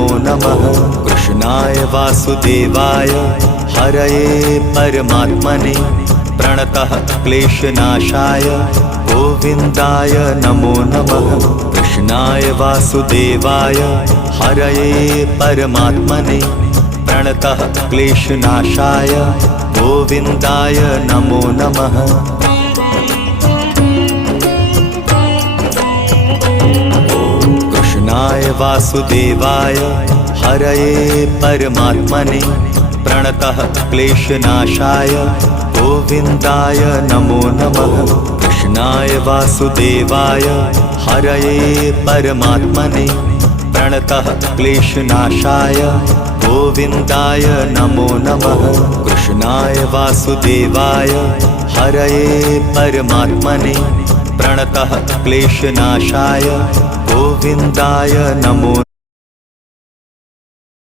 नमो नमः। कृष्णाय वासुदेवाय हरये परमात्मने प्रणतः क्लेशनाशाय गोविन्दाय नमो नमः। कृष्णाय वासुदेवाय हरये परमात्मने प्रणतः क्लेशनाशाय गोविन्दाय नमो नमः। कृष्णाय वासुदेवाय हरये परमात्मने प्रणतः क्लेशनाशाय गोविन्दाय नमो नमः। कृष्णाय वासुदेवाय हरये परमात्मने प्रणतः क्लेशनाशाय गोविन्दाय नमो नमः। कृष्णाय वासुदेवाय हरये परमात्मने प्रणतः क्लेशनाशाय गोविन्दाय नमो